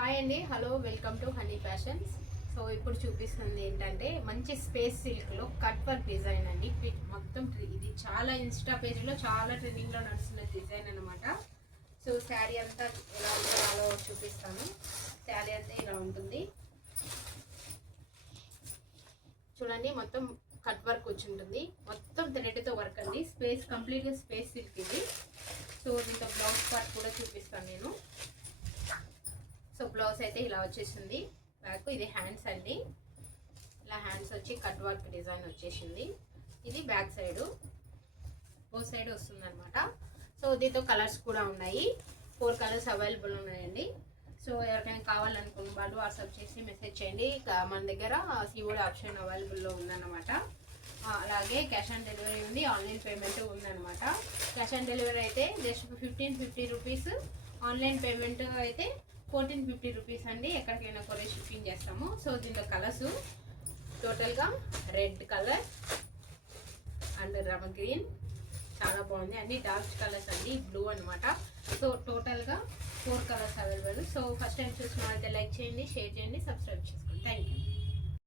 Hi అండి, hello, welcome to honey fashions. So ఇప్పుడు చూపిస్తుంది ఏంటంటే మంచి స్పేస్ సిల్క్లో కట్ వర్క్ డిజైన్ అండి. మొత్తం ఇది చాలా ఇన్స్టా పేజ్లో చాలా ట్రెండింగ్లో నడుస్తున్న డిజైన్ అనమాట. సో శారీ అంతా ఎలా ఉంటుందో చూపిస్తాను. శారీ అంతా ఇలా ఉంటుంది చూడండి. మొత్తం కట్ వర్క్ వచ్చి ఉంటుంది, మొత్తం థ్రెడ్తో వర్క్ అండి. స్పేస్ కంప్లీట్గా స్పేస్ సిల్క్ ఇది. సో దీంతో బ్లౌజ్ పార్ట్ కూడా చూపిస్తాను నేను. సో బ్లౌజ్ అయితే ఇలా వచ్చేసింది. బ్యాక్ ఇది హ్యాండ్స్ అండి, ఇలా హ్యాండ్స్ వచ్చి కట్ వర్క్ డిజైన్ వచ్చేసింది. ఇది బ్యాక్ సైడ్, బో సైడ్ వస్తుంది అనమాట. సో దీంతో కలర్స్ కూడా ఉన్నాయి, 4 కలర్స్ అవైలబుల్ ఉన్నాయండి. సో ఎవరికైనా కావాలనుకున్న వాళ్ళు వాట్సాప్ చేసి మెసేజ్ చేయండి. మన దగ్గర సిఓడి ఆప్షన్ అవైలబుల్లో ఉందన్నమాట. అలాగే క్యాష్ ఆన్ డెలివరీ ఉంది, ఆన్లైన్ పేమెంట్ ఉందన్నమాట. క్యాష్ ఆన్ డెలివరీ అయితే జస్ట్ 1550 రూపీస్, ఆన్లైన్ పేమెంట్ అయితే 1450 రూపీస్ అండి. ఎక్కడికైనా కొరియర్ షిప్పింగ్ చేస్తాము. సో దీంట్లో కలర్స్ టోటల్గా red colour and Rama green, చాలా బాగుంది. అన్ని డార్క్ కలర్స్ అండి, బ్లూ అనమాట. సో టోటల్గా 4 colours available. So first time చూసిన వాళ్ళైతే లైక్ చేయండి, షేర్ చేయండి, సబ్స్క్రైబ్ చేసుకోండి. Thank you.